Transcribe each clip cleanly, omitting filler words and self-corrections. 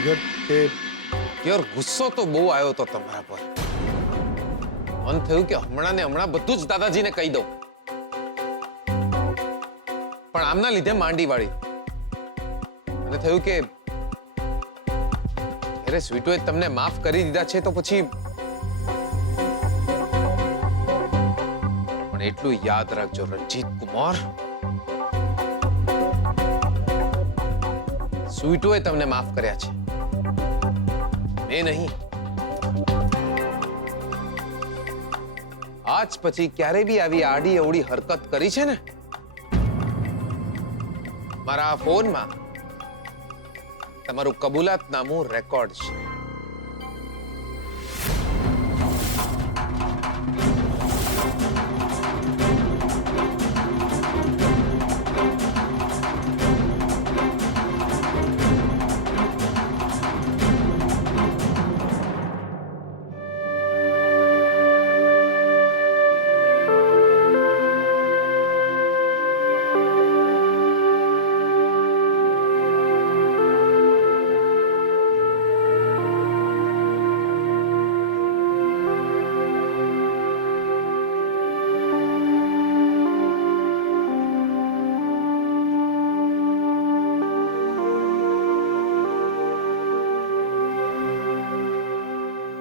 જીગર તે યાર ગુસ્સો તો બહુ આવ્યો તો તમારા પર. મન થયું કે હમણાં ને હમણાં બધું જ દાદાજીને કહી દઉં, પણ આમના લીધે માંડી વાળી. મને થયું કે અરે સ્વીટુએ તમને માફ કરી દીધા છે તો પછી પણ એટલું યાદ રાખજો રણજીત કુમાર, સ્વીટુએ તમને માફ કર્યા છે, મેં નહીં. આજ પછી ક્યારે બી આવી આડી અવળી હરકત કરી છે ને, મારા ફોનમાં તમારું કબૂલાતનામું રેકોર્ડ છે.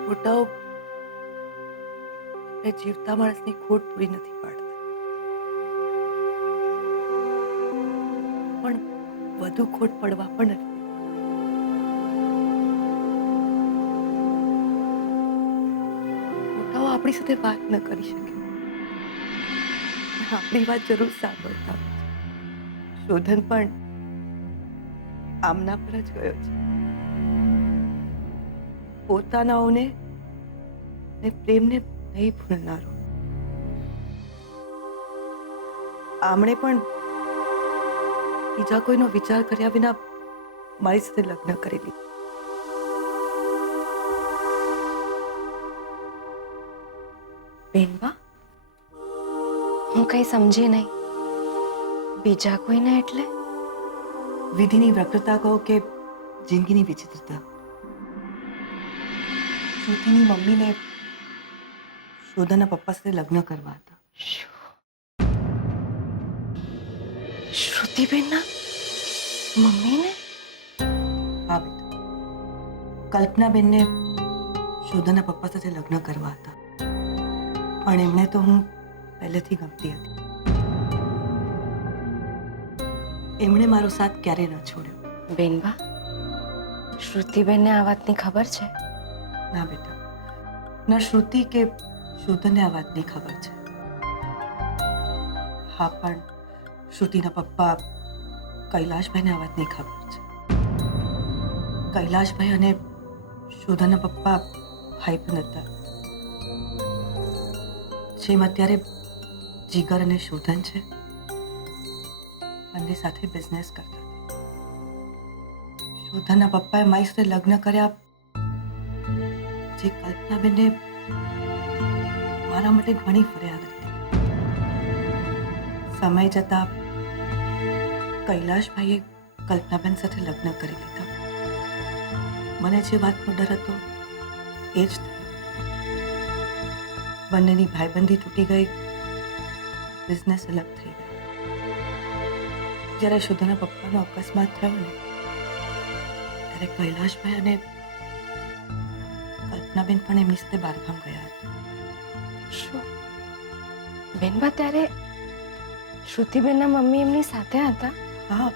મોટાઓ એ જીવતા માણસની ખોટ પૂરી નથી પાડતા, પણ વધુ ખોટ પડવા પણ નથી. મોટાઓ આપણી સાથે વાત ન કરી શકે, આપણી વાત જરૂર સાંભળતા હોય છે. શોધન પણ આમના પર જ ગયો છે. પોતાનાઓને ને પ્રેમને નહીં ભૂલનારો. આમણે પણ બીજા કોઈનો વિચાર કર્યા વિના મારી સાથે લગ્ન કરી લીધું. બેનબા, હું કઈ સમજી નહીં. બીજા કોઈને એટલે? વિધિની વક્રતા કહો કે જિંદગીની વિચિત્રતા. શ્રુતિની મમ્મીને શોધાના પપ્પા સાથે લગ્ન કરવા હતા. શ્રુતિબેનના મમ્મીને? હા બેટા, કલ્પનાબેનને શોધાના પપ્પા સાથે લગ્ન કરવા હતા, પણ એમને તો હું પહેલેથી ગમતી હતી. એમણે મારો સાથ ક્યારેય ન છોડ્યો. બેનબા, શ્રુતિબેનને આ વાતની ખબર છે? ના બેટા, ના શ્રુતિ કે શોધનને આ વાતની ખબર છે. હા, પણ શ્રુતિના પપ્પા કૈલાશભાઈને આ વાતની ખબર છે. કૈલાશભાઈ અને શોધનના પપ્પા ભાઈ પણ હતા. જેમ અત્યારે જીગર અને શોધન છે, બંને સાથે બિઝનેસ કરતા હતા. શોધનના પપ્પાએ મારી સાથે લગ્ન કર્યા, જે કલ્પનાબેનને મારા માટે ઘણી ફરિયાદ હતી. સમય જતા કૈલાશભાઈએ કલ્પનાબેન સાથે લગ્ન કરી લીધા. મને જે વાતનો ડર હતો એ જ થયો. બંનેની ભાઈબંધી તૂટી ગઈ, બિઝનેસ અલગ થઈ ગયો. જ્યારે શોધાના પપ્પાનો અકસ્માત થયો ને, ત્યારે કૈલાશભાઈ અને કલ્પનાબેન પણ એમની સાથે બહારગામ ગયા હતા. શું બેનબા, ત્યારે શ્રુતિબેનના મમ્મી એમની સાથે હતા? હા.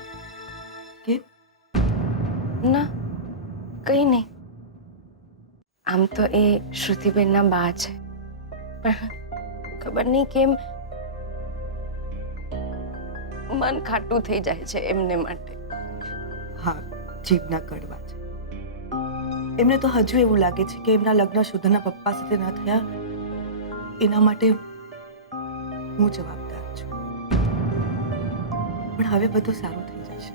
કે ના, કઈ નહીં. આમ તો એ શ્રુતિબેનના બા છે, પણ ખબર નહીં કેમ મન ખાટું થઈ જાય છે એમને માટે. હા, જીભના કડવા છે. એમને તો હજુ એવું લાગે છે કે એમના લગ્ન શોધાના પપ્પા સાથે ન થયા, એના માટે હું જવાબદાર છું. પણ હવે બધું સારું થઈ જશે.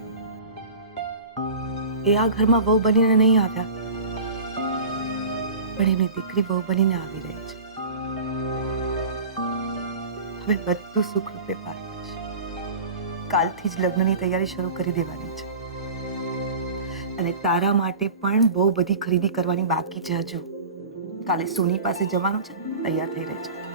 એ આ ઘરમાં વહુ બનીને નહીં આવ્યા, પણ એની દીકરી વહુ બનીને આવી રહી છે. હવે બધું સુખરૂપે પાર થશે. કાલથી જ લગ્નની તૈયારી શરૂ કરી દેવાની છે. અને તારા માટે પણ બહુ બધી ખરીદી કરવાની બાકી છે હજુ. કાલે સોની પાસે જવાનું છે, તૈયાર થઈ રહેજે.